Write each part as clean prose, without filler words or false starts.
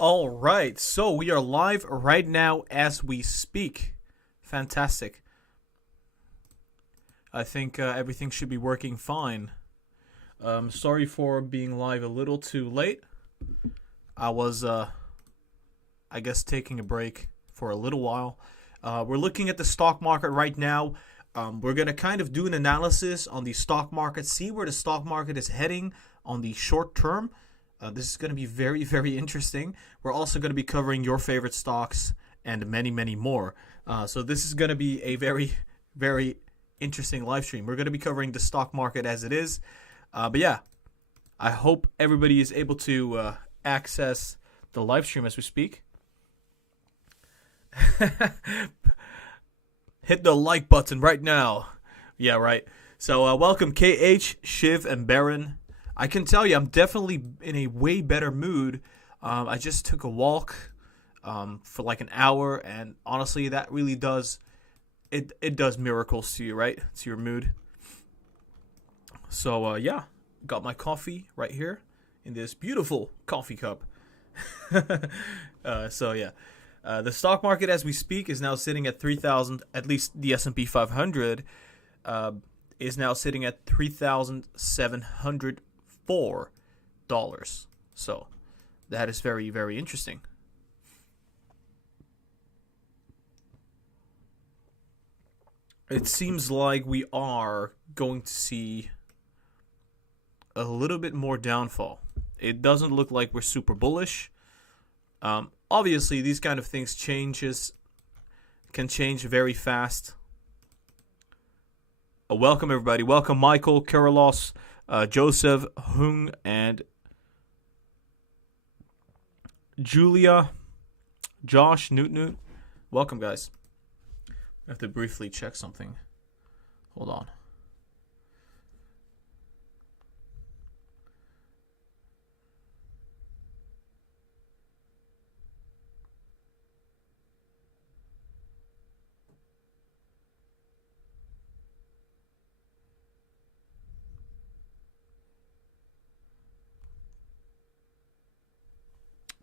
All right, so we are live right now as we speak. Fantastic. I think everything should be working fine. Sorry for being live a little too late. I was, I guess, taking a break for a little while. We're looking at the stock market right now. We're going to kind of do an analysis on the stock market, see where the stock market is heading on the short term. This is going to be very, very interesting. We're also going to be covering your favorite stocks and many, many more. So this is going to be a very, very interesting live stream. We're going to be covering the stock market as it is. But yeah, I hope everybody is able to access the live stream as we speak. Hit the like button right now. Yeah, right. So welcome KH, Shiv, and Baron. I can tell you I'm definitely in a way better mood. I just took a walk for like an hour, and honestly that really does it does miracles to you, right? To your mood. So yeah, got my coffee right here in this beautiful coffee cup. So yeah, the stock market as we speak is now sitting at 3,000. At least the S&P 500 is now sitting at $3,704. So that is very, very interesting. It seems like we are going to see a little bit more downfall. It doesn't look like we're super bullish. Obviously, these kind of things can change very fast. Welcome, everybody. Welcome, Michael, Karolos, Joseph, Hung, and Julia, Josh, Newt. Welcome, guys. I have to briefly check something. Hold on.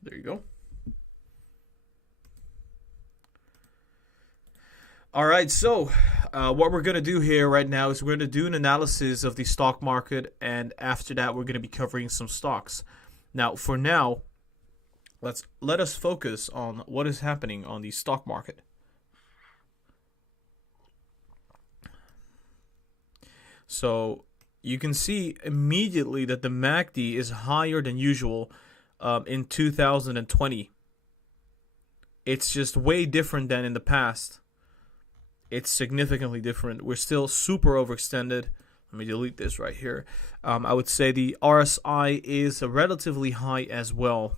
There you go. All right, so what we're going to do here right now is we're going to do an analysis of the stock market, and after that we're going to be covering some stocks. Now, for now, let us focus on what is happening on the stock market. So you can see immediately that the MACD is higher than usual in 2020. It's just way different than in the past. It's significantly different. We're still super overextended. Let me delete this right here. I would say the RSI is relatively high as well.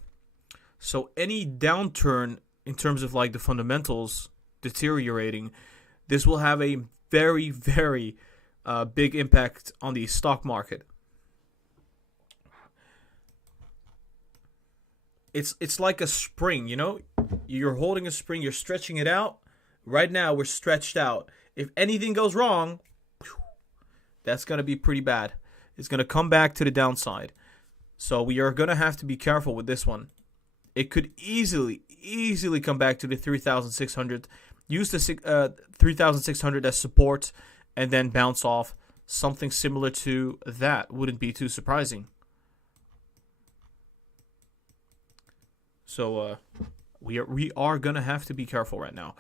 So any downturn in terms of like the fundamentals deteriorating, this will have a very, very big impact on the stock market. It's like a spring, you know? You're holding a spring, you're stretching it out. Right now, we're stretched out. If anything goes wrong, that's going to be pretty bad. It's going to come back to the downside. So we are going to have to be careful with this one. It could easily come back to the 3,600. Use the 3,600 as support and then bounce off. Something similar to that wouldn't be too surprising. So we are going to have to be careful right now.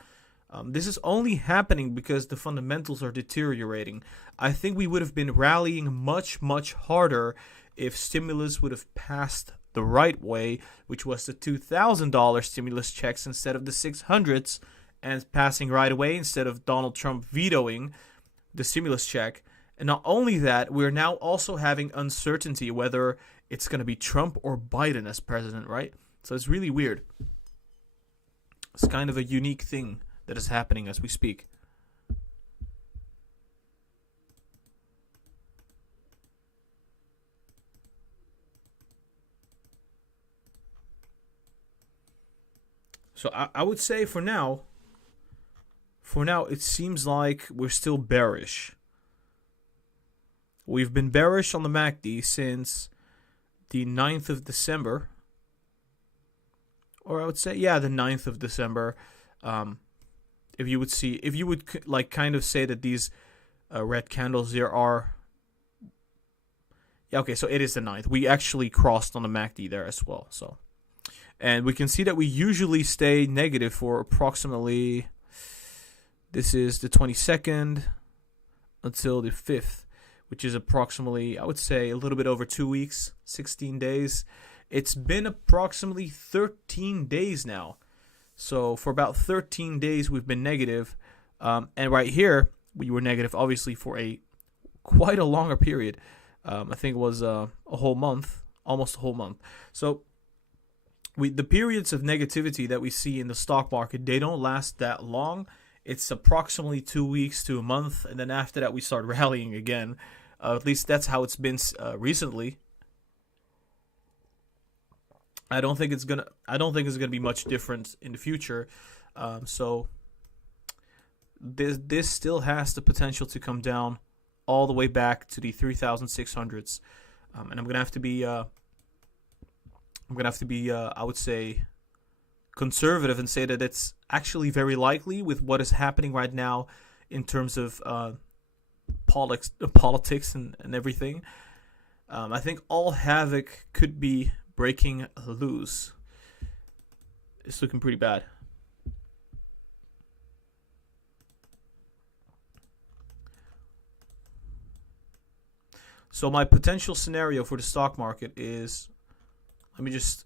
This is only happening because the fundamentals are deteriorating. I think we would have been rallying much, much harder if stimulus would have passed the right way, which was the $2,000 stimulus checks instead of the 600s, and passing right away instead of Donald Trump vetoing the stimulus check. And not only that, we're now also having uncertainty whether it's going to be Trump or Biden as president, right? So it's really weird. It's kind of a unique thing that is happening as we speak. So I would say for now, it seems like we're still bearish. We've been bearish on the MACD since the 9th of December. or I would say, yeah, the 9th of December. If you would like kind of say that these red candles here are, yeah, okay, so it is the 9th. We actually crossed on the MACD there as well. So, and we can see that we usually stay negative for approximately, this is the 22nd until the 5th, which is approximately, I would say, a little bit over 2 weeks, 16 days. It's been approximately 13 days now. So for about 13 days, we've been negative. And right here, we were negative, obviously, for quite a longer period. I think it was a whole month, almost a whole month. So the periods of negativity that we see in the stock market, they don't last that long. It's approximately 2 weeks to a month, and then after that, we start rallying again. At least that's how it's been recently. I don't think it's gonna be much different in the future. So this still has the potential to come down all the way back to the 3,600s, and I'm gonna have to be I would say, conservative and say that it's actually very likely with what is happening right now in terms of politics and everything. I think all havoc could be breaking loose. It's looking pretty bad. So my potential scenario for the stock market is, let me just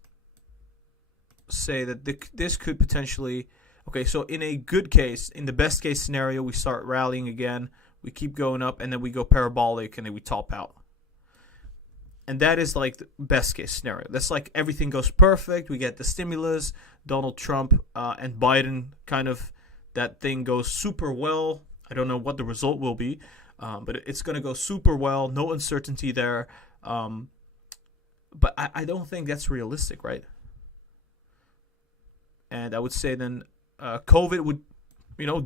say that this could potentially, okay, so in a good case, in the best case scenario, we start rallying again, we keep going up, and then we go parabolic, and then we top out. And that is like the best case scenario. That's like everything goes perfect. We get the stimulus, Donald Trump and Biden, kind of that thing goes super well. I don't know what the result will be, but it's going to go super well. No uncertainty there. But I don't think that's realistic, right? And I would say then COVID would,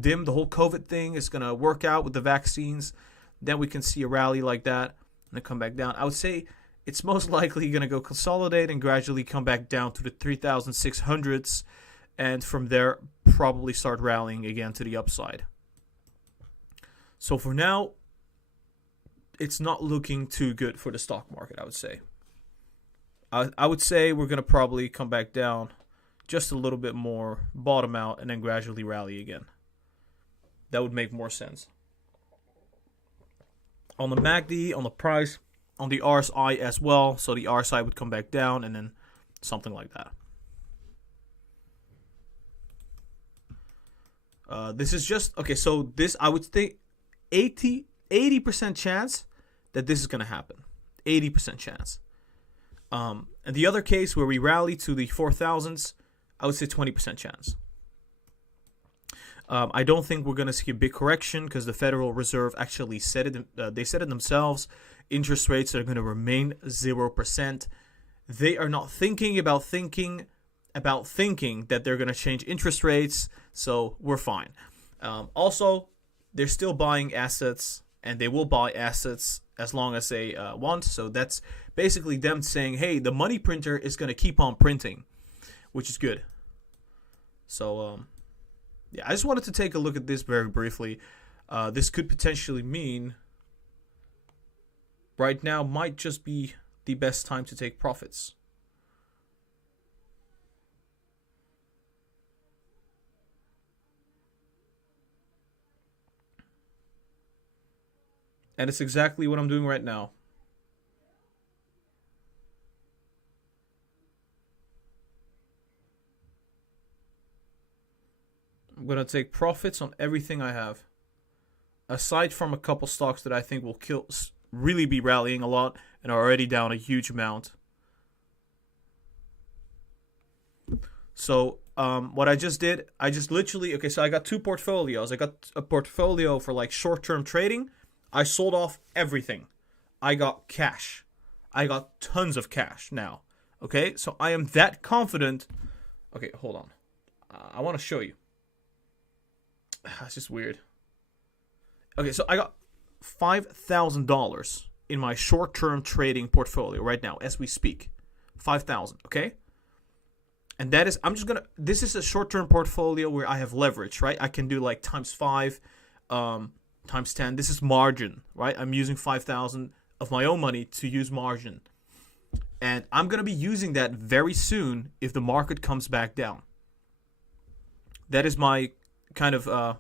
dim. The whole COVID thing is going to work out with the vaccines. Then we can see a rally like that and then come back down. I would say it's most likely going to go consolidate and gradually come back down to the 3,600s. And from there, probably start rallying again to the upside. So for now, it's not looking too good for the stock market, I would say. I would say we're going to probably come back down just a little bit more, bottom out, and then gradually rally again. That would make more sense. On the MACD, on the price, on the RSI as well. So the RSI would come back down and then something like that. This is just, okay, so this, I would think 80% chance that this is going to happen. 80% chance. And the other case where we rally to the 4,000s, I would say 20% chance. I don't think we're going to see a big correction because the Federal Reserve actually said it. They said it themselves. Interest rates are going to remain 0%. They are not thinking about thinking that they're going to change interest rates. So we're fine. Also, they're still buying assets, and they will buy assets as long as they want. So that's basically them saying, hey, the money printer is going to keep on printing, which is good. So, yeah, I just wanted to take a look at this very briefly. This could potentially mean right now might just be the best time to take profits. And it's exactly what I'm doing right now. I'm going to take profits on everything I have. Aside from a couple stocks that I think will really be rallying a lot and are already down a huge amount. So what I just did, I just literally, okay, so I got two portfolios. I got a portfolio for like short-term trading. I sold off everything. I got cash. I got tons of cash now. Okay, so I am that confident. Okay, hold on. I want to show you. It's just weird. Okay, so I got $5,000 in my short-term trading portfolio right now as we speak. $5,000, okay? And that is, this is a short-term portfolio where I have leverage, right? I can do like times 5, times 10. This is margin, right? I'm using 5,000 of my own money to use margin. And I'm going to be using that very soon if the market comes back down. That is my kind of,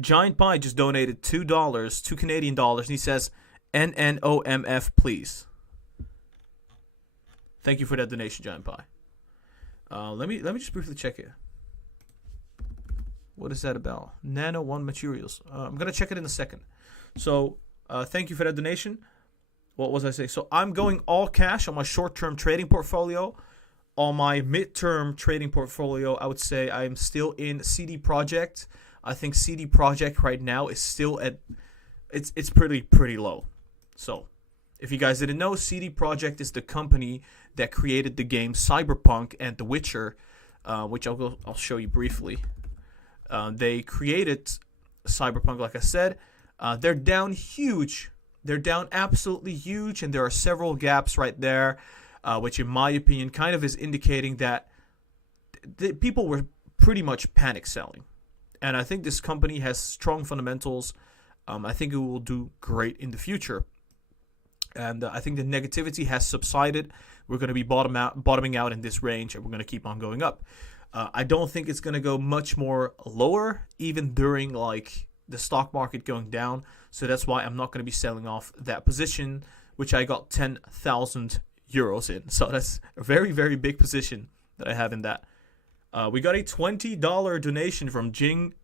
Giant Pie just donated $2, 2 Canadian dollars, and he says, NNOMF, please. Thank you for that donation, Giant Pie. Let me just briefly check it. What is that about? Nano One Materials. I'm gonna check it in a second. So thank you for that donation. What was I saying? So I'm going all cash on my short-term trading portfolio. On my mid-term trading portfolio, I would say I'm still in CD Projekt. I think CD Projekt right now is still at it's pretty low. So if you guys didn't know, CD Projekt is the company that created the game Cyberpunk and The Witcher, which I'll show you briefly. They created Cyberpunk, like I said. They're down huge. They're down absolutely huge, and there are several gaps right there, which in my opinion kind of is indicating that people were pretty much panic selling. And I think this company has strong fundamentals. I think it will do great in the future. And I think the negativity has subsided. We're going to be bottoming out in this range, and we're going to keep on going up. I don't think it's going to go much more lower, even during like the stock market going down. So that's why I'm not going to be selling off that position, which I got 10,000 euros in. So that's a very, very big position that I have in that. We got a $20 donation from Jin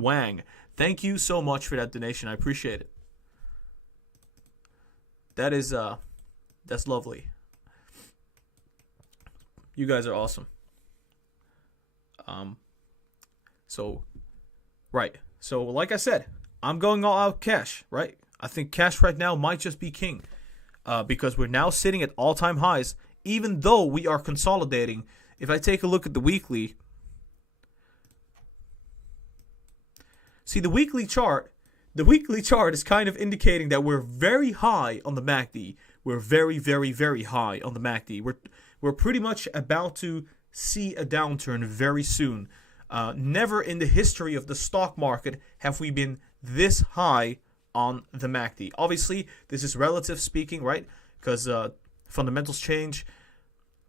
Wang. Thank you so much for that donation. I appreciate it. That is that's lovely. You guys are awesome. So like I said, I'm going all out cash, right? I think cash right now might just be king, because we're now sitting at all-time highs, even though we are consolidating. If I take a look at the weekly, see the weekly chart is kind of indicating that we're very high on the MACD. We're very, very, very high on the MACD. We're pretty much about to see a downturn very soon. Never in the history of the stock market have we been this high on the MACD. Obviously, this is relative speaking, right? Because fundamentals change.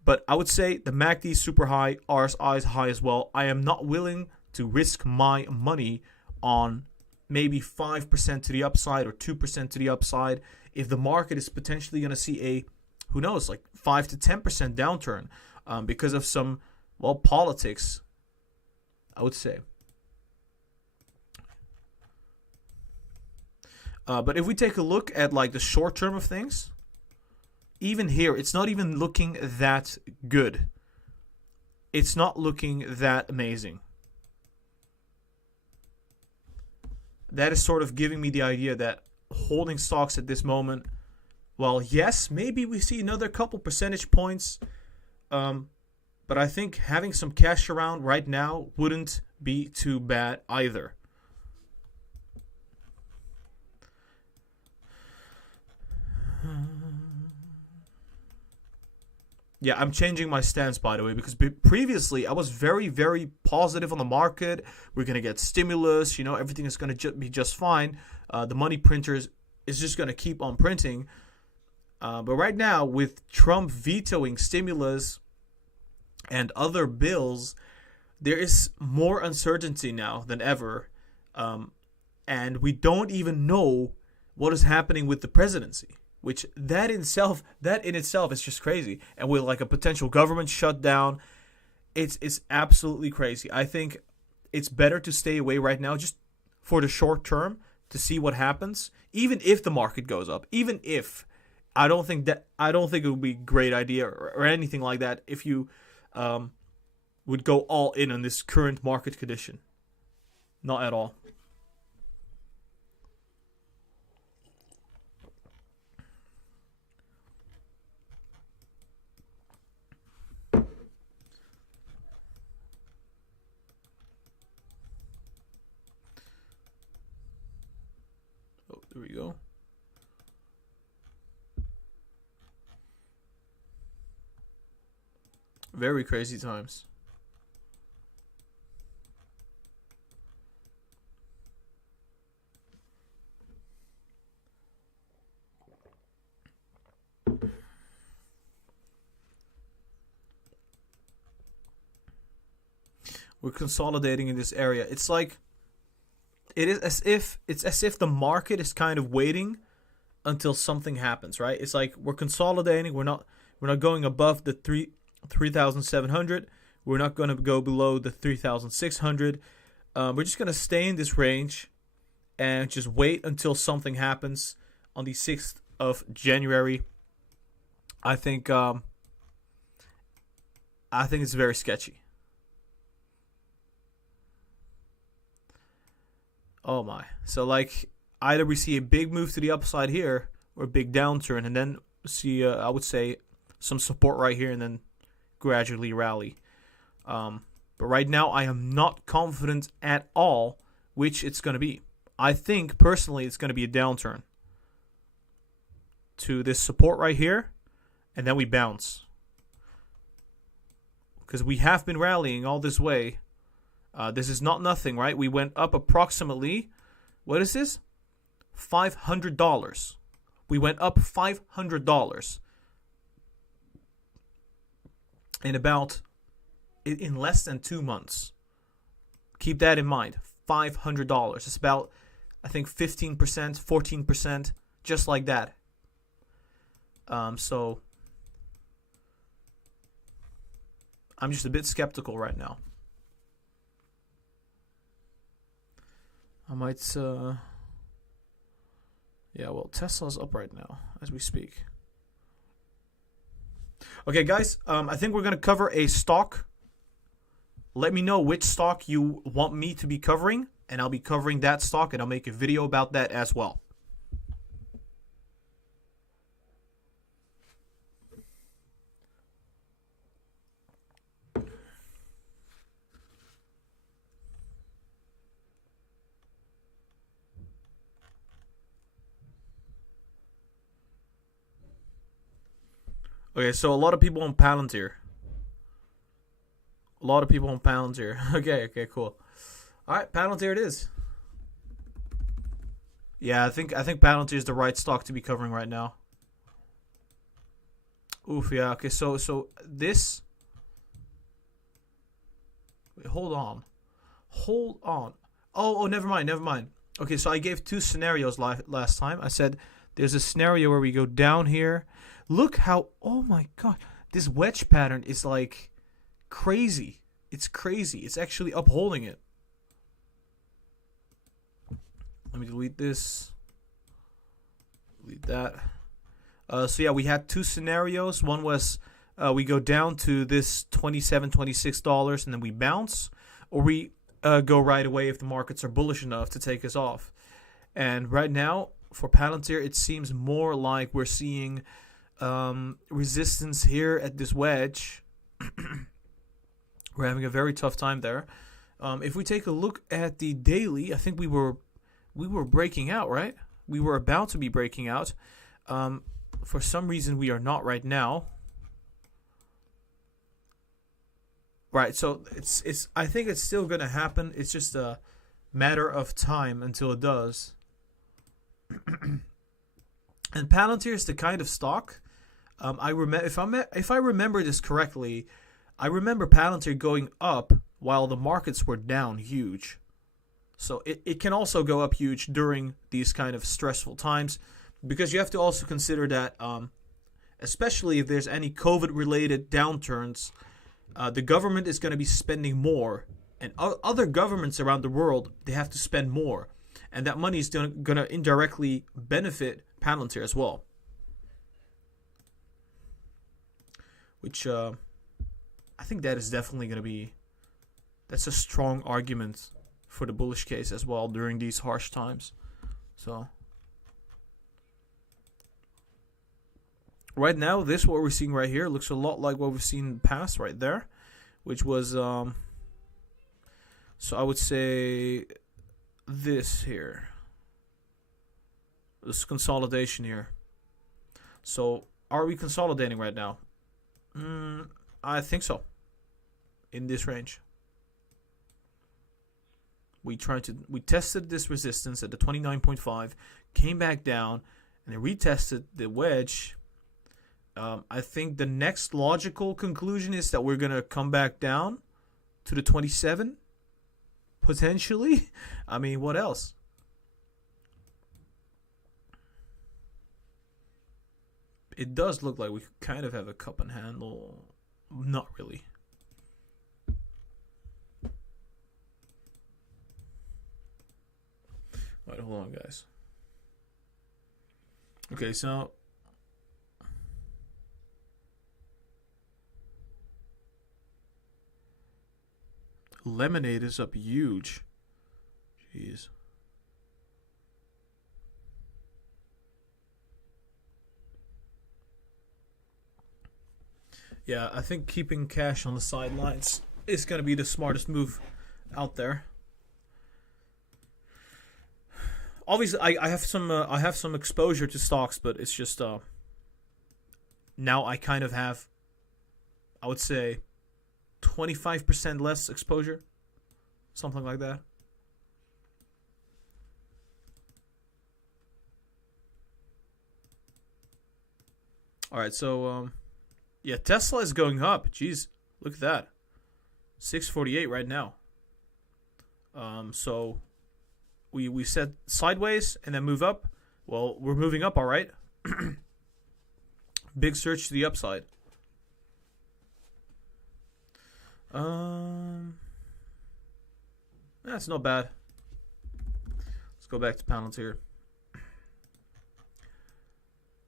But I would say the MACD is super high, RSI is high as well. I am not willing to risk my money on maybe 5% to the upside or 2% to the upside if the market is potentially going to see a, who knows, like 5 to 10% downturn because of some, well, politics, I would say. But if we take a look at like the short term of things, even here, it's not even looking that good. It's not looking that amazing. That is sort of giving me the idea that holding stocks at this moment, well, yes, maybe we see another couple percentage points, but I think having some cash around right now wouldn't be too bad either. Yeah, I'm changing my stance, by the way, because previously I was very, very positive on the market. We're going to get stimulus, everything is going to be just fine. The money printers is just going to keep on printing. But right now, with Trump vetoing stimulus and other bills, there is more uncertainty now than ever. And we don't even know what is happening with the presidency. Which that in itself is just crazy. And with like a potential government shutdown, it's absolutely crazy. I think it's better to stay away right now just for the short term to see what happens. Even if the market goes up, even if I don't think it would be a great idea or anything like that if you would go all in on this current market condition. Not at all. There we go. Very crazy times. We're consolidating in this area. It's like it's as if the market is kind of waiting until something happens, right? It's like we're consolidating. We're not going above the 3,700. We're not going to go below the 3,600. We're just going to stay in this range and just wait until something happens on the 6th of January. I think it's very sketchy. Oh my. So like either we see a big move to the upside here or a big downturn, and then see I would say some support right here and then gradually rally. But right now I am not confident at all which it's going to be. I think personally it's going to be a downturn to this support right here, and then we bounce. Because we have been rallying all this way. This is not nothing, right? We went up approximately, what is this? $500. We went up $500 in less than 2 months. Keep that in mind. $500. It's about, I think, 15%, 14%, just like that. So I'm just a bit skeptical right now. I might, yeah, well, Tesla's up right now as we speak. Okay, guys, I think we're going to cover a stock. Let me know which stock you want me to be covering, and I'll be covering that stock, and I'll make a video about that as well. Okay, so a lot of people on Palantir. Okay, cool. All right, Palantir it is. Yeah, I think Palantir is the right stock to be covering right now. Oof, yeah. Okay, so this. Wait, hold on. Oh, never mind. Okay, so I gave two scenarios last time. I said there's a scenario where we go down here. Look how, oh my god, this wedge pattern is like crazy. It's crazy. It's actually upholding it. Let me delete this. Delete that. So yeah, we had two scenarios. One was we go down to this $27, $26 and then we bounce, or we go right away if the markets are bullish enough to take us off. And right now for Palantir, it seems more like we're seeing resistance here at this wedge. We're having a very tough time there. If we take a look at the daily, I think we were breaking out, right? We were about to be breaking out. For some reason, we are not right now. Right, so it's. I think it's still gonna happen. It's just a matter of time until it does. And Palantir is the kind of stock. If I remember this correctly, I remember Palantir going up while the markets were down huge. So it can also go up huge during these kind of stressful times, because you have to also consider that, especially if there's any COVID-related downturns, the government is going to be spending more, and other governments around the world, they have to spend more, and that money is going to indirectly benefit Palantir as well. Which I think that is definitely going to be, that's a strong argument for the bullish case as well during these harsh times. So right now, this what we're seeing right here looks a lot like what we've seen in the past right there, which was so I would say this here, this consolidation here. So are we consolidating right now? I think so. in this range. We tested this resistance at the 29.5, came back down, and then retested the wedge. I think the next logical conclusion is that we're gonna come back down to the 27, potentially. I mean, what else? It does look like we kind of have a cup and handle. Not really. Alright, hold on, guys. Okay, so lemonade is up huge. Jeez. Yeah, I think keeping cash on the sidelines is going to be the smartest move out there. Obviously, I have some exposure to stocks, but it's just now I kind of have, I would say, 25% less exposure, something like that. All right, so yeah, Tesla is going up. Jeez, look at that, 648 right now. So we said sideways and then move up. Well, we're moving up, all right. Big surge to the upside. That's not bad. Let's go back to Palantir.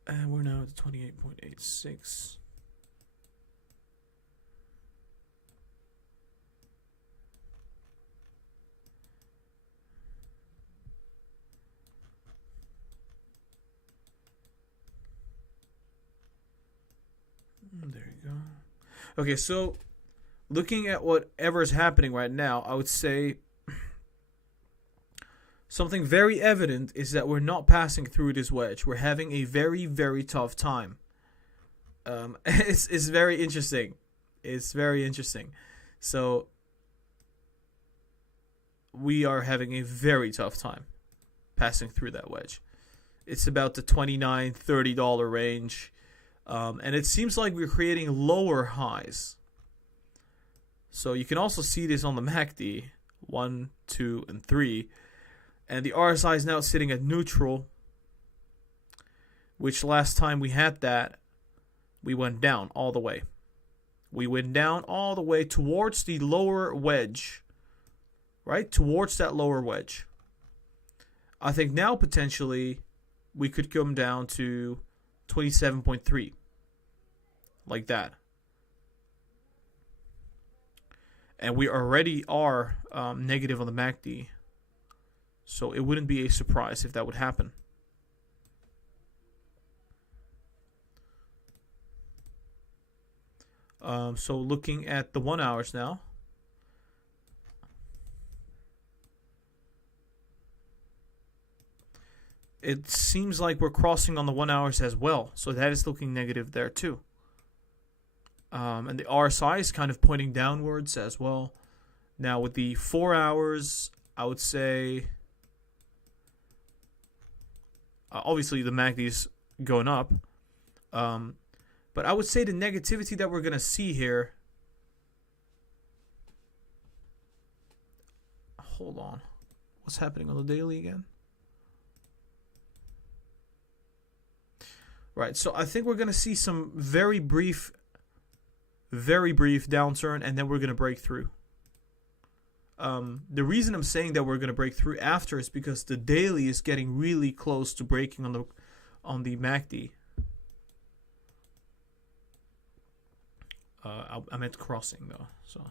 And we're now at 28.86. There you go. Okay, so looking at whatever is happening right now, I would say something very evident is that we're not passing through this wedge. We're having a very, very tough time. It's very interesting. It's very interesting. So we are having a very tough time passing through that wedge. It's about the $29, $30 range. And it seems like we're creating lower highs. So you can also see this on the MACD, 1, 2, and 3. And the RSI is now sitting at neutral, which last time we had that, we went down all the way. We went down all the way towards the lower wedge, right? Towards that lower wedge. I think now potentially we could come down to 27.3, like that. And we already are negative on the MACD. So it wouldn't be a surprise if that would happen. So looking at the 1 hours now. It seems like we're crossing on the 1 hours as well. So that is looking negative there too. And the RSI is kind of pointing downwards as well. Now with the 4 hours, I would say obviously the MACD is going up. But I would say the negativity that we're going to see here. Hold on. What's happening on the daily again? Right, so I think we're going to see some very brief downturn, and then we're going to break through. The reason I'm saying that we're going to break through after is because the daily is getting really close to breaking on the MACD. I meant crossing though, so.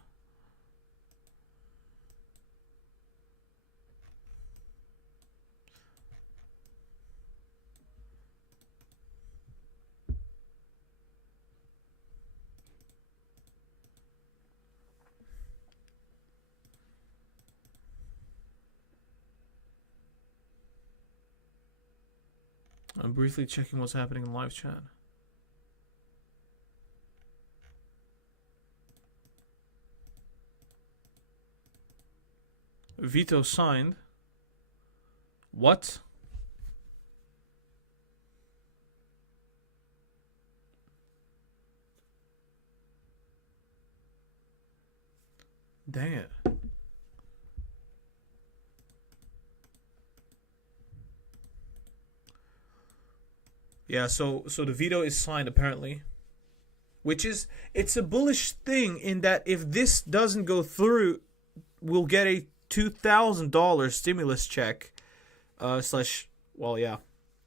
I'm briefly checking what's happening in live chat. Veto signed. What? Dang it. Yeah, so the veto is signed apparently. Which is, it's a bullish thing in that if this doesn't go through, we'll get a $2,000 stimulus check. Well, yeah.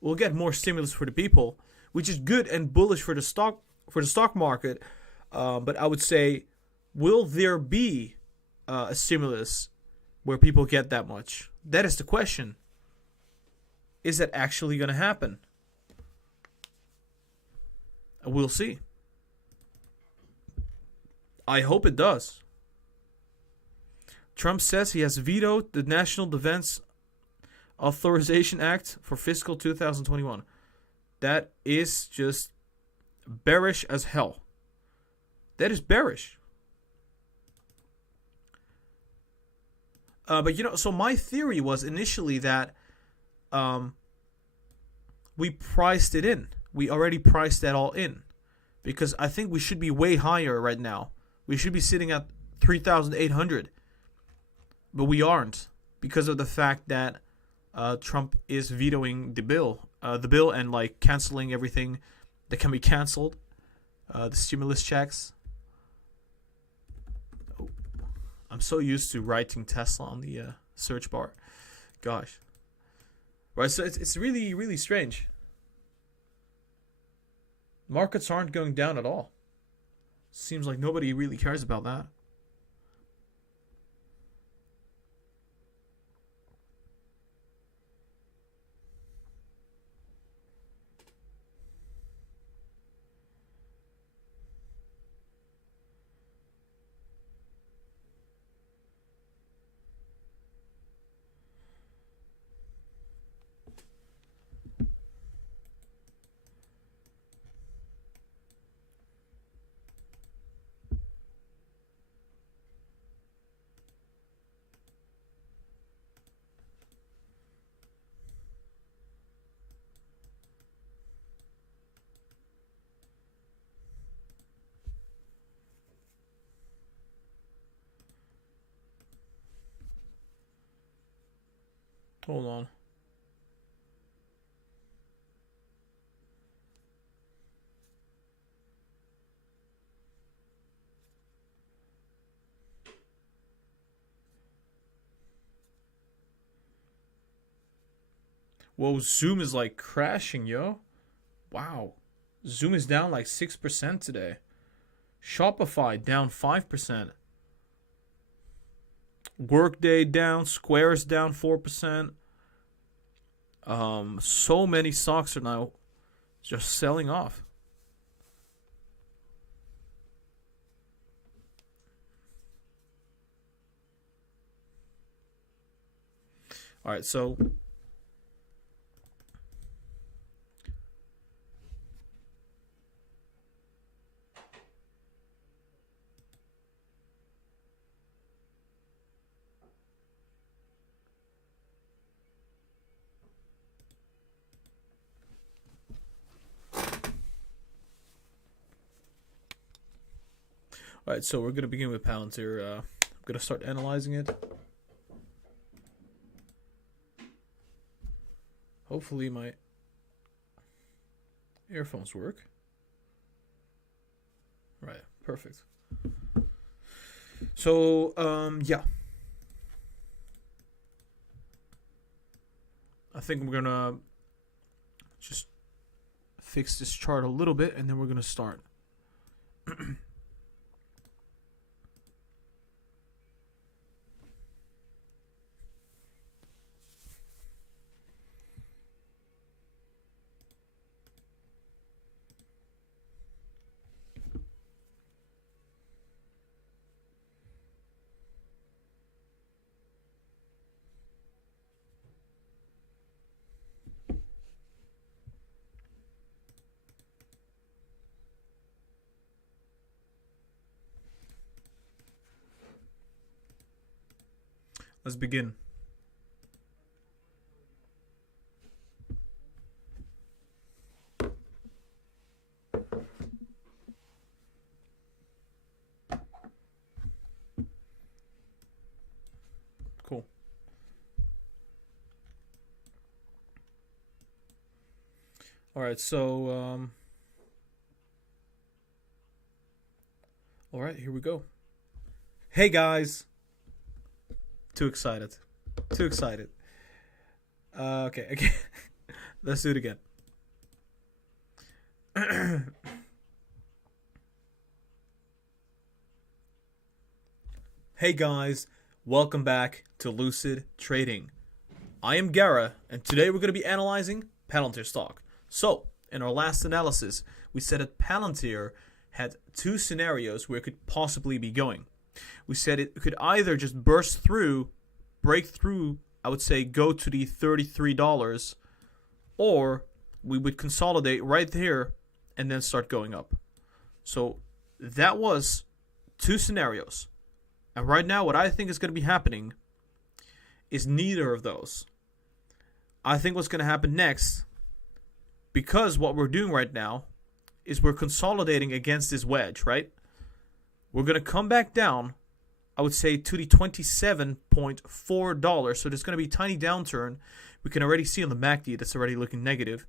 We'll get more stimulus for the people, which is good and bullish for the stock market. But I would say, will there be a stimulus where people get that much? That is the question. Is that actually going to happen? We'll see. I hope it does. Trump says he has vetoed the National Defense Authorization Act for fiscal 2021. That is just bearish as hell. That is bearish. But so my theory was initially that we priced it in. We already priced that all in. Because I think we should be way higher right now. We should be sitting at 3,800. But we aren't. Because of the fact that Trump is vetoing the bill. And like canceling everything that can be canceled. The stimulus checks. Oh, I'm so used to writing Tesla on the search bar. Gosh. Right, so it's really, really strange. Markets aren't going down at all. Seems like nobody really cares about that. Hold on. Whoa, Zoom is like crashing, yo. Wow. Zoom is down like 6% today. Shopify down 5%. Workday down. Square is down 4%. So many stocks are now just selling off. All right, so Alright, so we're going to begin with Palantir. I'm going to start analyzing it. Hopefully my earphones work. Right, perfect. So, yeah. I think we're going to just fix this chart a little bit and then we're going to start. Let's begin. Cool. All right, so all right, here we go. Hey guys. Too excited. Too excited. Okay. Let's do it again. Hey guys, welcome back to Lucid Trading. I am Gara, and today we're going to be analyzing Palantir stock. So, in our last analysis, we said that Palantir had two scenarios where it could possibly be going. We said it could either just burst through, break through, I would say go to the $33, or we would consolidate right here and then start going up. So that was two scenarios. And right now what I think is going to be happening is neither of those. I think what's going to happen next, because what we're doing right now is we're consolidating against this wedge, right? We're going to come back down, I would say, to the $27.4. So there's going to be a tiny downturn. We can already see on the MACD that's already looking negative.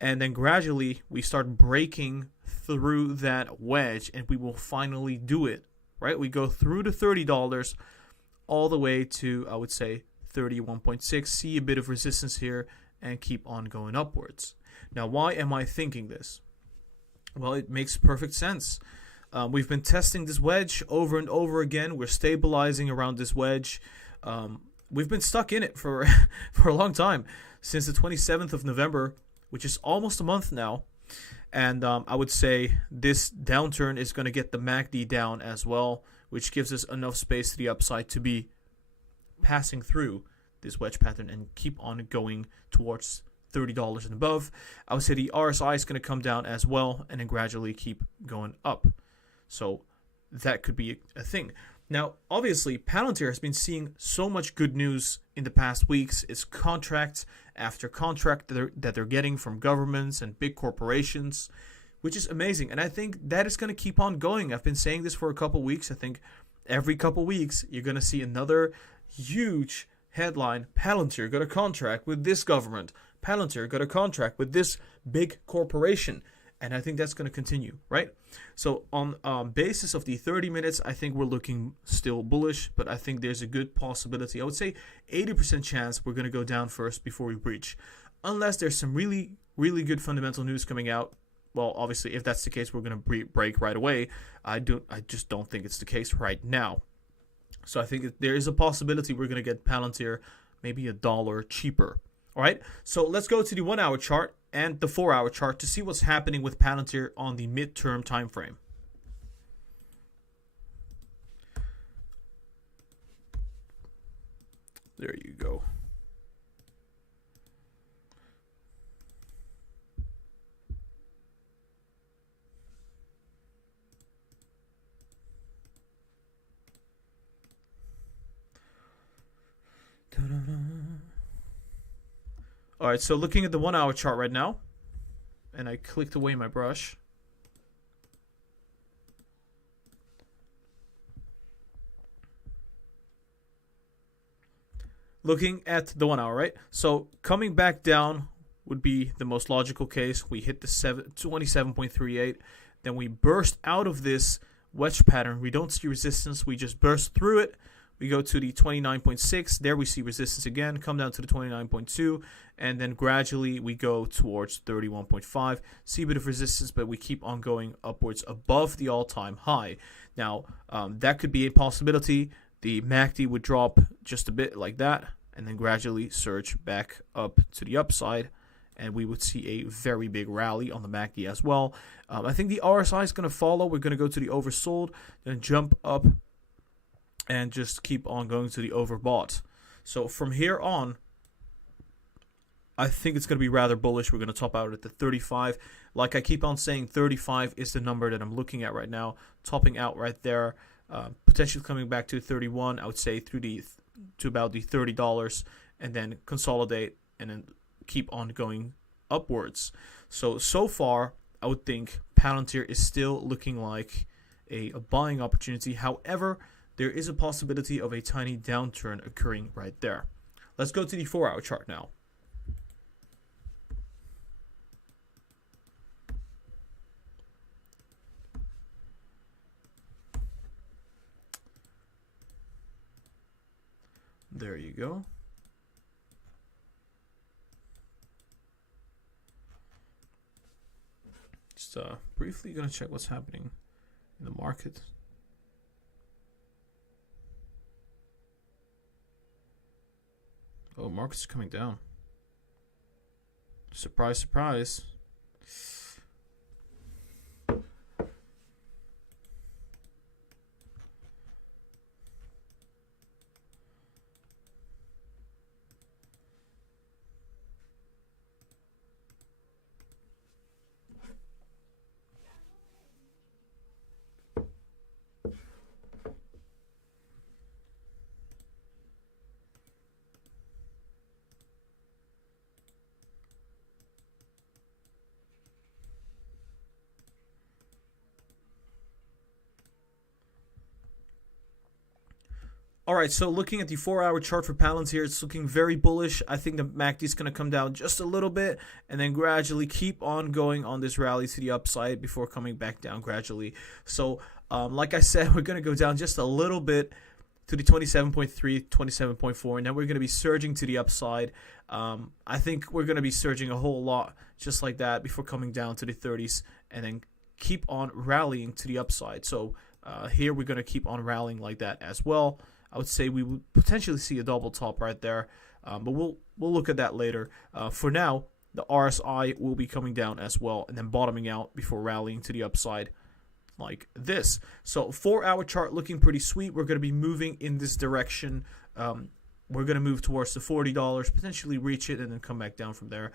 And then gradually we start breaking through that wedge, and we will finally do it, right? We go through the $30 all the way to, I would say, 31.6. See a bit of resistance here and keep on going upwards. Now, why am I thinking this? Well, it makes perfect sense. We've been testing this wedge over and over again. We're stabilizing around this wedge. We've been stuck in it for a long time, since the 27th of November, which is almost a month now. And I would say this downturn is going to get the MACD down as well, which gives us enough space to the upside to be passing through this wedge pattern and keep on going towards $30 and above. I would say the RSI is going to come down as well and then gradually keep going up. So that could be a thing. Now, obviously, Palantir has been seeing so much good news in the past weeks. It's contract after contract that they're getting from governments and big corporations, which is amazing. And I think that is going to keep on going. I've been saying this for a couple weeks. I think every couple weeks you're going to see another huge headline. Palantir got a contract with this government. Palantir got a contract with this big corporation. And I think that's going to continue, right? So on basis of the 30 minutes, I think we're looking still bullish, but I think there's a good possibility. I would say 80% chance we're going to go down first before we breach. Unless there's some really, really good fundamental news coming out. Well, obviously, if that's the case, we're going to break right away. I just don't think it's the case right now. So I think there is a possibility we're going to get Palantir maybe $1 cheaper. All right, so let's go to the 1 hour chart and the 4 hour chart to see what's happening with Palantir on the midterm time frame. There you go. All right, so looking at the 1 hour chart right now, and I clicked away my brush. Looking at the 1 hour, right? So coming back down would be the most logical case. We hit the 27.38, then we burst out of this wedge pattern. We don't see resistance. We just burst through it. We go to the 29.6. There we see resistance again. Come down to the 29.2. And then gradually we go towards 31.5. See a bit of resistance, but we keep on going upwards above the all-time high. Now, that could be a possibility. The MACD would drop just a bit like that. And then gradually surge back up to the upside. And we would see a very big rally on the MACD as well. I think the RSI is going to follow. We're going to go to the oversold. Then jump up. And just keep on going to the overbought. So from here on, I think it's going to be rather bullish. We're going to top out at the 35. Like I keep on saying, 35 is the number that I'm looking at right now. Topping out right there. Potentially coming back to 31, I would say through the to about the $30 and then consolidate and then keep on going upwards. So far, I would think Palantir is still looking like a buying opportunity. However, there is a possibility of a tiny downturn occurring right there. Let's go to the 4-hour chart now. There you go. Just briefly gonna check what's happening in the market. Oh, market's coming down. Surprise, surprise. All right, so looking at the 4-hour chart for Palantir, it's looking very bullish. I think the MACD is going to come down just a little bit and then gradually keep on going on this rally to the upside before coming back down gradually. So, like I said, we're going to go down just a little bit to the 27.3, 27.4, and then we're going to be surging to the upside. I think we're going to be surging a whole lot just like that before coming down to the 30s and then keep on rallying to the upside. So here we're going to keep on rallying like that as well. I would say we would potentially see a double top right there, but we'll look at that later. For now, the RSI will be coming down as well and then bottoming out before rallying to the upside like this. So 4-hour chart looking pretty sweet. We're going to be moving in this direction. We're going to move towards the $40, potentially reach it, and then come back down from there.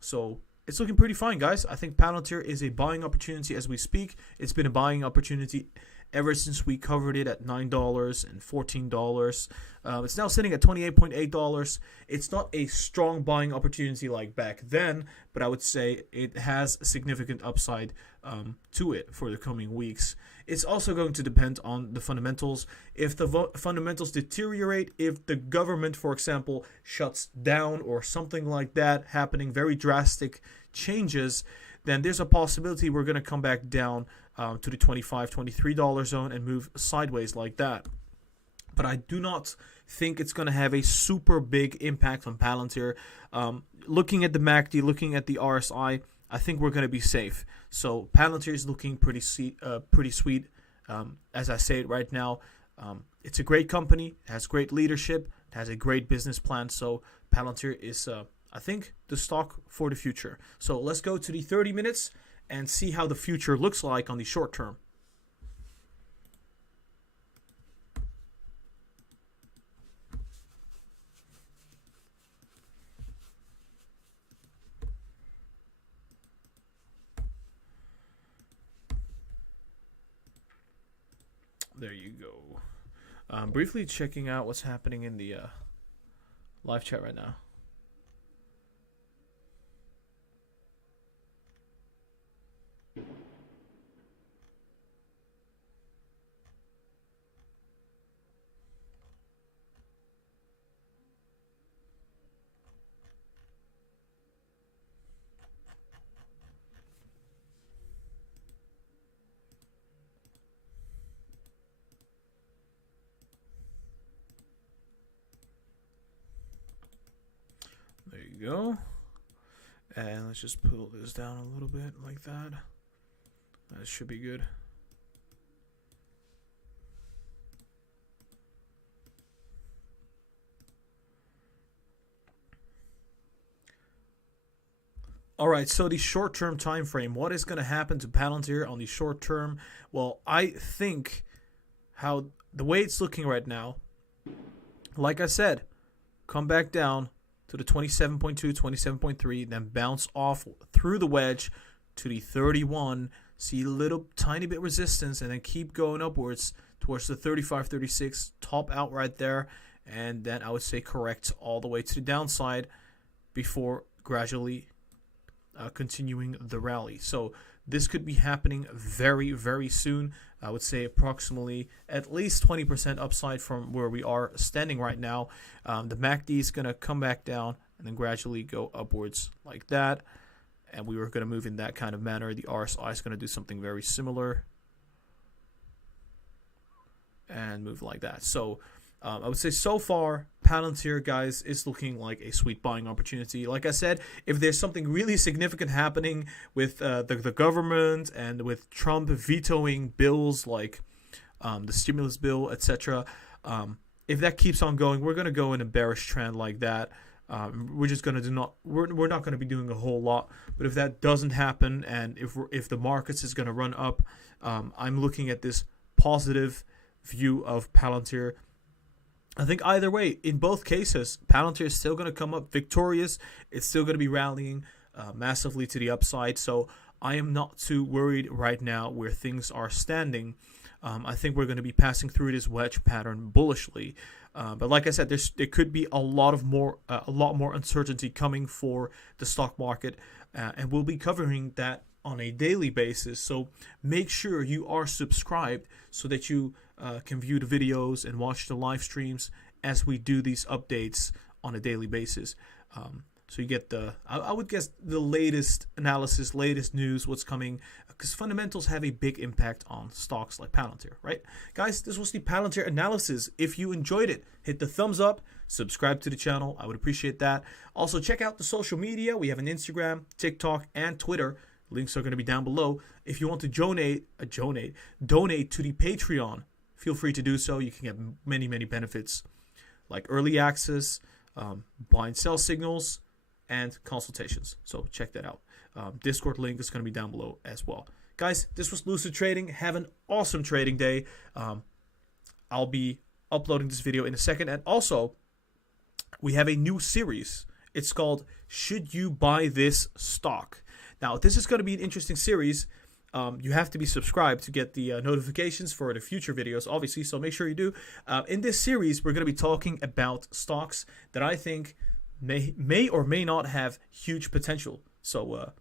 So it's looking pretty fine, guys. I think Palantir is a buying opportunity as we speak. It's been a buying opportunity ever since we covered it at $9 and $14. It's now sitting at $28.8. It's not a strong buying opportunity like back then, but I would say it has a significant upside to it for the coming weeks. It's also going to depend on the fundamentals. If the fundamentals deteriorate, if the government, for example, shuts down or something like that happening, very drastic changes, then there's a possibility we're going to come back down to the $25, $23 zone and move sideways like that. But I do not think it's going to have a super big impact on Palantir. Looking at the MACD, looking at the RSI, I think we're going to be safe. So Palantir is looking pretty sweet. As I say it right now, it's a great company, it has great leadership, it has a great business plan. So Palantir is, I think, the stock for the future. So let's go to the 30 minutes and see how the future looks like on the short term. There you go. Briefly checking out what's happening in the live chat right now. There you go. And let's just pull this down a little bit like that. That should be good. All right, so the short-term time frame. What is going to happen to Palantir on the short term? Well, I think the way it's looking right now, like I said, come back down to the 27.2, 27.3, then bounce off through the wedge to the 31, see a little tiny bit resistance, and then keep going upwards towards the 35, 36, top out right there, and then I would say correct all the way to the downside before gradually continuing the rally. So this could be happening very, very soon. I would say approximately at least 20% upside from where we are standing right now. The MACD is going to come back down and then gradually go upwards like that. And we were going to move in that kind of manner. The RSI is going to do something very similar and move like that. So I would say so far, Palantir, guys, is looking like a sweet buying opportunity. Like I said, if there's something really significant happening with the government and with Trump vetoing bills like the stimulus bill, etc., if that keeps on going, we're going to go in a bearish trend like that. We're just going to we're not going to be doing a whole lot. But if that doesn't happen, and if the markets is going to run up, I'm looking at this positive view of Palantir. I think either way, in both cases, Palantir is still going to come up victorious. It's still going to be rallying massively to the upside. So I am not too worried right now where things are standing. I think we're going to be passing through this wedge pattern bullishly. But like I said, there could be a lot more uncertainty coming for the stock market, and we'll be covering that on a daily basis. So make sure you are subscribed so that you can view the videos and watch the live streams as we do these updates on a daily basis. So you get I would guess the latest analysis, latest news, what's coming, because fundamentals have a big impact on stocks like Palantir, right? Guys, this was the Palantir analysis. If you enjoyed it, hit the thumbs up, subscribe to the channel. I would appreciate that. Also, check out the social media. We have an Instagram, TikTok, and Twitter. Links are going to be down below. If you want to donate to the Patreon, feel free to do so. You can get many, many benefits like early access, buy and sell signals, and consultations. So check that out. Discord link is going to be down below as well. Guys, this was Lucid Trading. Have an awesome trading day. I'll be uploading this video in a second. And also, we have a new series. It's called Should You Buy This Stock? Now, this is going to be an interesting series. You have to be subscribed to get the notifications for the future videos, obviously, so make sure you do. In this series, we're going to be talking about stocks that I think may or may not have huge potential. So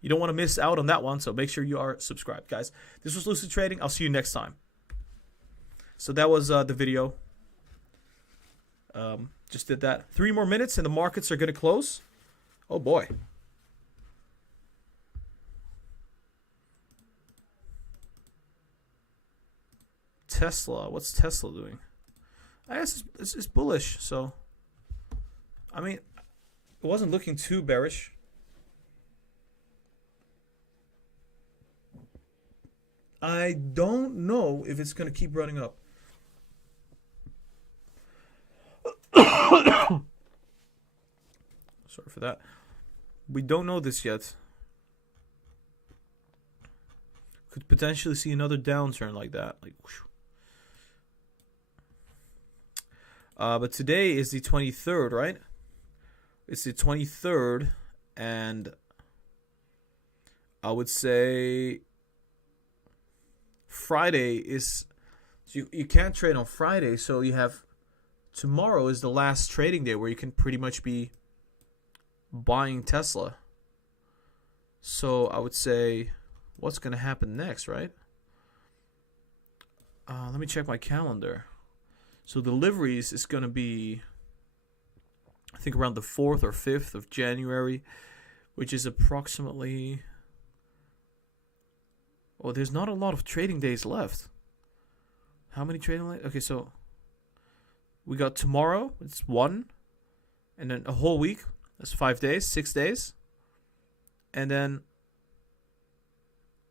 you don't want to miss out on that one, so make sure you are subscribed. Guys, this was Lucid Trading. I'll see you next time. So that was the video. Just did that. 3 more minutes and the markets are going to close. Oh, boy. Tesla. What's Tesla doing? I guess it's bullish. So, I mean, it wasn't looking too bearish. I don't know if it's going to keep running up. Sorry for that. We don't know this yet. Could potentially see another downturn like that. Like, whoosh. But today is the 23rd, right? It's the 23rd, and I would say Friday is... So you can't trade on Friday, so you have... Tomorrow is the last trading day where you can pretty much be buying Tesla. So I would say, what's going to happen next, right? Let me check my calendar. So deliveries is going to be, I think, around the 4th or 5th of January, which is approximately... Oh, there's not a lot of trading days left. How many trading days? Okay, so we got tomorrow, it's 1. And then a whole week, that's 5 days, 6 days. And then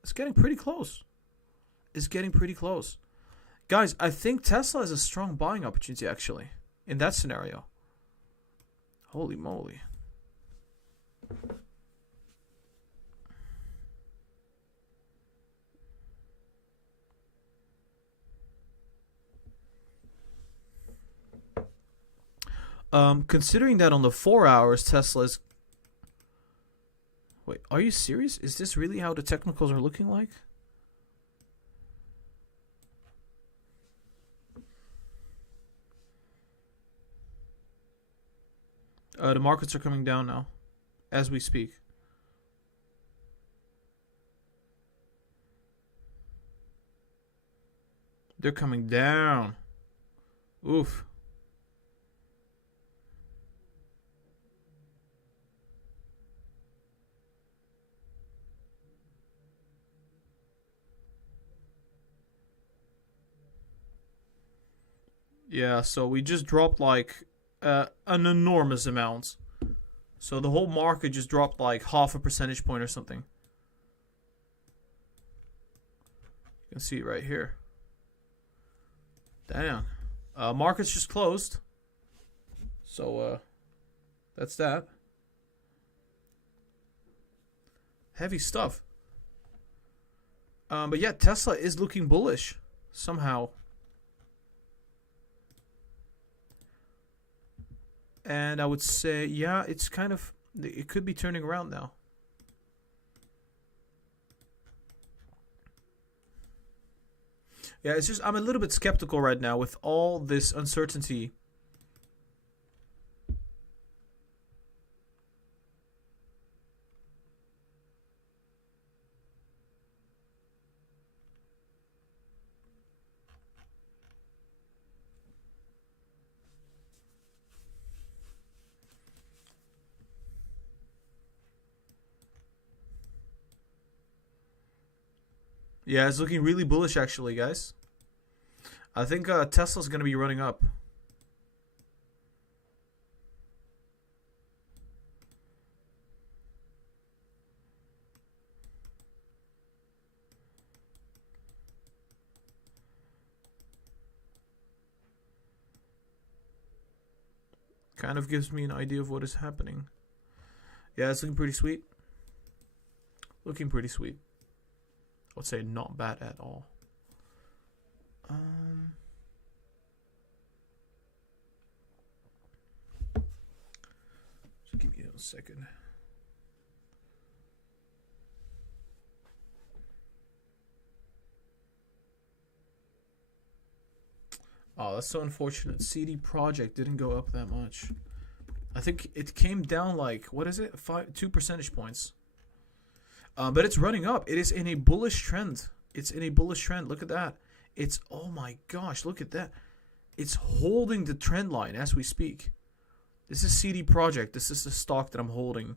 it's getting pretty close. It's getting pretty close. Guys, I think Tesla is a strong buying opportunity, actually, in that scenario. Holy moly. Considering that on the 4 hours, Tesla's... Wait, Are you serious? Is this really how the technicals are looking like? The markets are coming down now, as we speak. They're coming down. Oof. Yeah, so we just dropped like an enormous amount. So the whole market just dropped like half a percentage point or something. You can see it right here. Damn. Markets just closed. So that's that. Heavy stuff. But yeah, Tesla is looking bullish somehow. And I would say, yeah, it's kind of, it could be turning around now. Yeah, it's just, I'm a little bit skeptical right now with all this uncertainty. Yeah, it's looking really bullish actually, guys. I think Tesla's going to be running up. Kind of gives me an idea of what is happening. Yeah, it's looking pretty sweet. Looking pretty sweet. I would say not bad at all. Just give me a second. Oh, that's so unfortunate. CD Projekt didn't go up that much. I think it came down like, what is it? 2 percentage points. But it's running up. It is in a bullish trend. It's in a bullish trend. Look at that. It's, oh my gosh, look at that. It's holding the trend line as we speak. This is CD Projekt. This is the stock that I'm holding.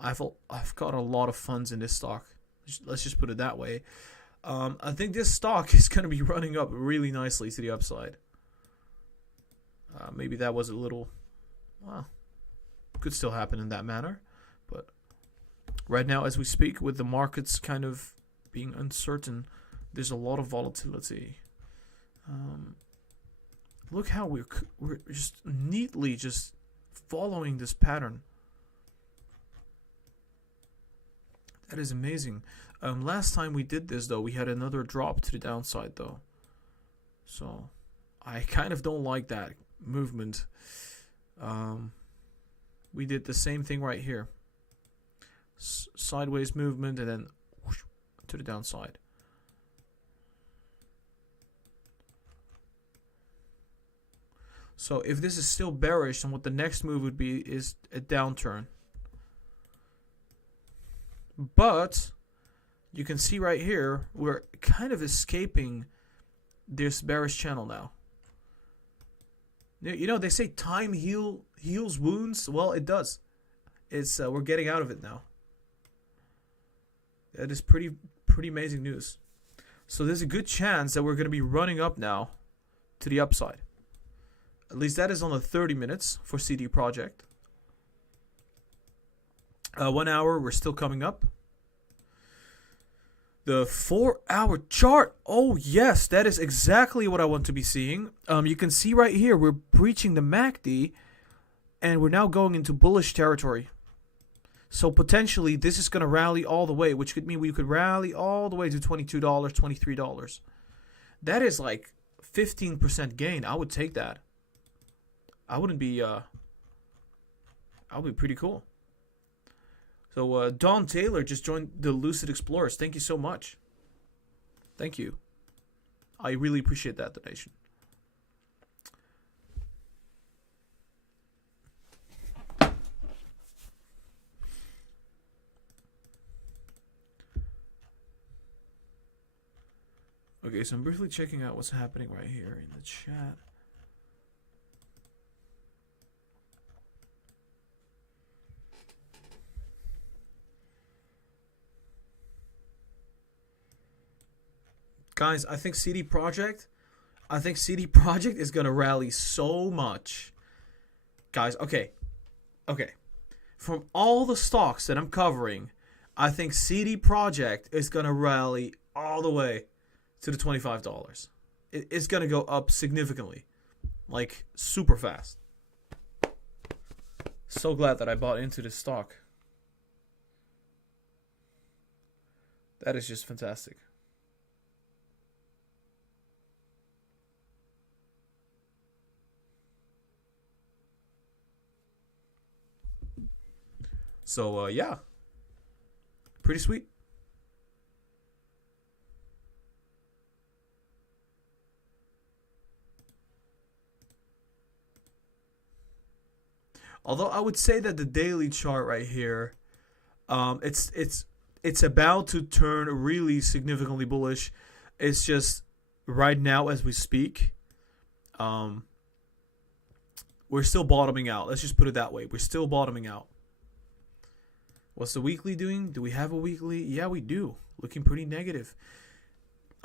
I've got a lot of funds in this stock. Let's just put it that way. I think this stock is going to be running up really nicely to the upside. Maybe that was a little, well, could still happen in that manner. But right now, as we speak, with the markets kind of being uncertain, there's a lot of volatility. Look how we're just neatly just following this pattern. That is amazing. Last time we did this, though, we had another drop to the downside, though. So I kind of don't like that movement. We did the same thing right here. Sideways movement and then whoosh, to the downside. So if this is still bearish, then what the next move would be is a downturn. But you can see right here, we're kind of escaping this bearish channel now. You know, they say time heals wounds. Well, it does. It's we're getting out of it now. That is pretty amazing news. So there's a good chance that we're going to be running up now to the upside. At least that is on the 30 minutes for CD Projekt. 1 hour, we're still coming up. The 4-hour chart. Oh, yes, that is exactly what I want to be seeing. You can see right here, we're breaching the MACD, and we're now going into bullish territory. So potentially, this is going to rally all the way, which could mean we could rally all the way to $22, $23. That is like 15% gain. I would take that. I would be pretty cool. So Don Taylor just joined the Lucid Explorers. Thank you so much. Thank you. I really appreciate that donation. Okay, so I'm briefly checking out what's happening right here in the chat. Guys, I think CD Projekt is gonna rally so much. Guys, okay. From all the stocks that I'm covering, I think CD Projekt is gonna rally all the way to the $25. It's gonna go up significantly, like super fast. So glad that I bought into this stock. That is just fantastic. So, yeah. Pretty sweet. Although I would say that the daily chart right here, it's about to turn really significantly bullish. It's just right now as we speak, we're still bottoming out. Let's just put it that way. We're still bottoming out. What's the weekly doing? Do we have a weekly? Yeah, we do. Looking pretty negative.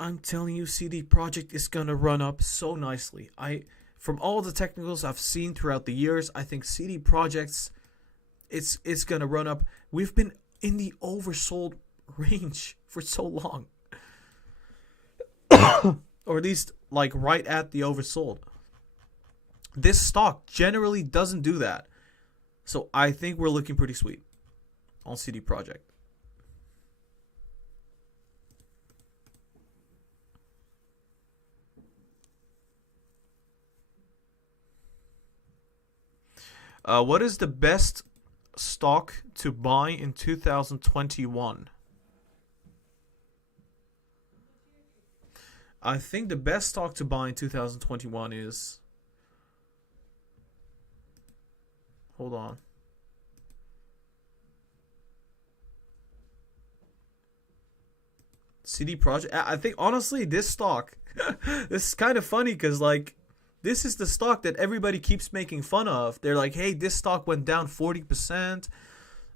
I'm telling you, CD Projekt is gonna run up so nicely. From all the technicals I've seen throughout the years, I think CD Projekt's it's gonna run up. We've been in the oversold range for so long, or at least like right at the oversold. This stock generally doesn't do that, so I think we're looking pretty sweet on CD Projekt. What is the best stock to buy in 2021? I think the best stock to buy in 2021 is... Hold on. CD Projekt. I think honestly this stock, this is kind of funny because like this is the stock that everybody keeps making fun of. They're like, hey, this stock went down 40%.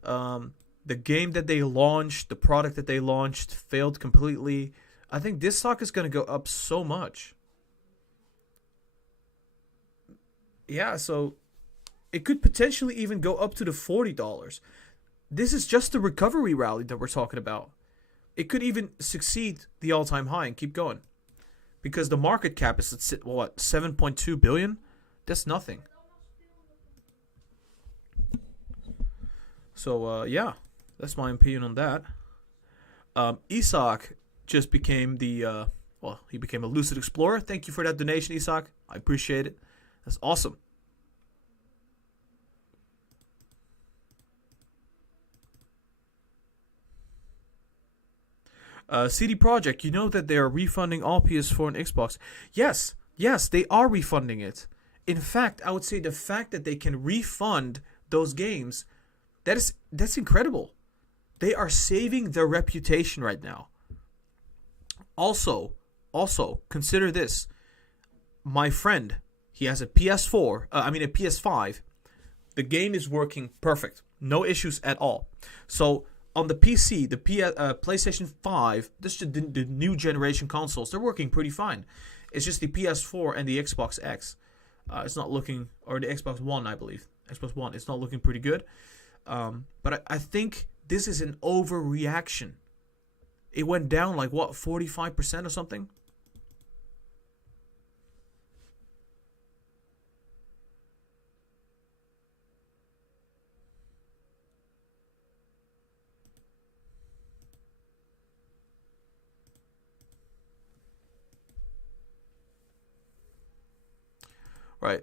The game that they launched, the product that they launched failed completely. I think this stock is going to go up so much. Yeah, so it could potentially even go up to the $40. This is just the recovery rally that we're talking about. It could even succeed the all-time high and keep going. Because the market cap is at, what, 7.2 billion? That's nothing. So, yeah, that's my opinion on that. Isaac just became the, he became a Lucid Explorer. Thank you for that donation, Isaac. I appreciate it. That's awesome. CD Projekt, you know that they are refunding all PS4 and Xbox. Yes, they are refunding it. In fact, I would say the fact that they can refund those games, that's incredible. They are saving their reputation right now. Also, consider this. My friend, he has a PS4, a PS5. The game is working perfect. No issues at all. So, on the PC, the PlayStation 5, this is the new generation consoles, they're working pretty fine. It's just the PS4 and the Xbox X. It's not looking, or the Xbox One, I believe. Xbox One, it's not looking pretty good. But I think this is an overreaction. It went down like, 45% or something? Right.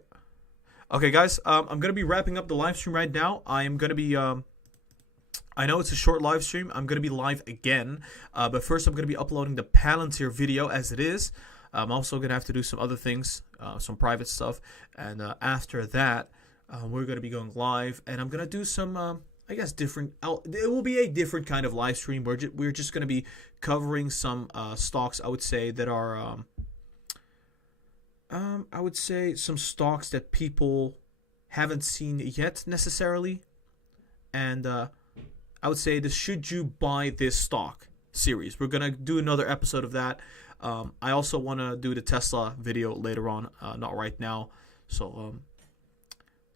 Okay, guys. I'm gonna be wrapping up the live stream right now. I am gonna be I know it's a short live stream. I'm going to be live again. But first, I'm going to be uploading the Palantir video as it is. I'm also going to have to do some other things, some private stuff. And after that, we're going to be going live. And I'm going to do some, I guess, different. It will be a different kind of live stream. We're just going to be covering some stocks, I would say, that are, I would say, some stocks that people haven't seen yet necessarily. And I would say the Should You Buy This Stock series. We're going to do another episode of that. I also want to do the Tesla video later on, not right now. So,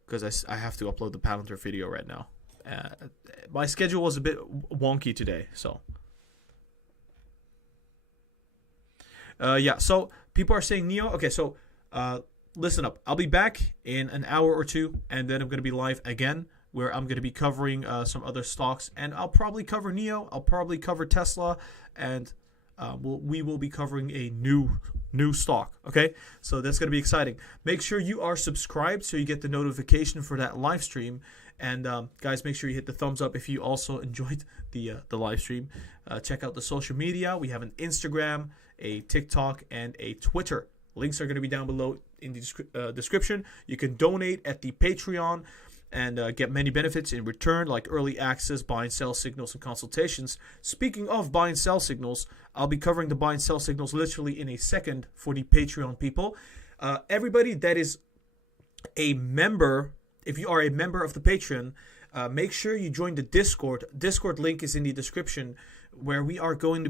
because I have to upload the Palantir video right now. My schedule was a bit wonky today, so. Yeah, so people are saying Neo. Okay, so listen up. I'll be back in an hour or two, and then I'm going to be live again, where I'm going to be covering some other stocks, and I'll probably cover Neo, I'll probably cover Tesla, and we will be covering a new stock, okay? So that's going to be exciting. Make sure you are subscribed so you get the notification for that live stream, and guys, make sure you hit the thumbs up if you also enjoyed the live stream. Check out the social media. We have an Instagram, a TikTok, and a Twitter. Links are going to be down below in the description. You can donate at the Patreon and get many benefits in return, like early access, buy and sell signals, and consultations. Speaking of buy and sell signals, I'll be covering the buy and sell signals literally in a second for the Patreon people. Everybody that is a member, if you are a member of the Patreon, make sure you join the Discord. Discord link is in the description, where we're going to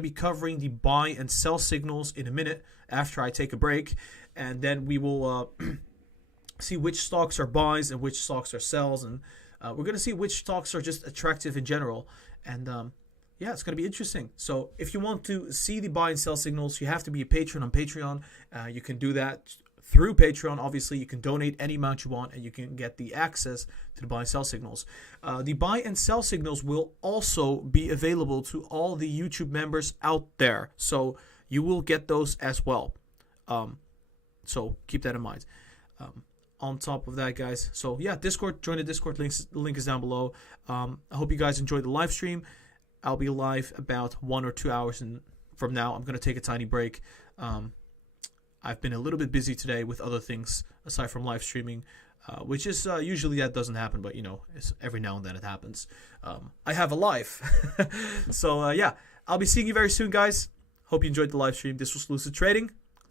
be covering the buy and sell signals in a minute after I take a break, and then we will see which stocks are buys and which stocks are sells, and we're going to see which stocks are just attractive in general. And yeah, it's going to be interesting. So if you want to see the buy and sell signals, you have to be a patron on Patreon. You can do that through Patreon. Obviously, you can donate any amount you want, and you can get the access to the buy and sell signals. The buy and sell signals will also be available to all the YouTube members out there, so you will get those as well. So keep that in mind. On top of that, guys, so yeah, Discord, join the Discord. Link is down below. I hope you guys enjoyed the live stream. I'll be live about 1 or 2 hours from now. I'm going to take a tiny break. I've been a little bit busy today with other things aside from live streaming, which is usually that doesn't happen, but it's every now and then it happens. I have a life. So yeah, I'll be seeing you very soon, guys. Hope you enjoyed the live stream. This was Lucid Trading.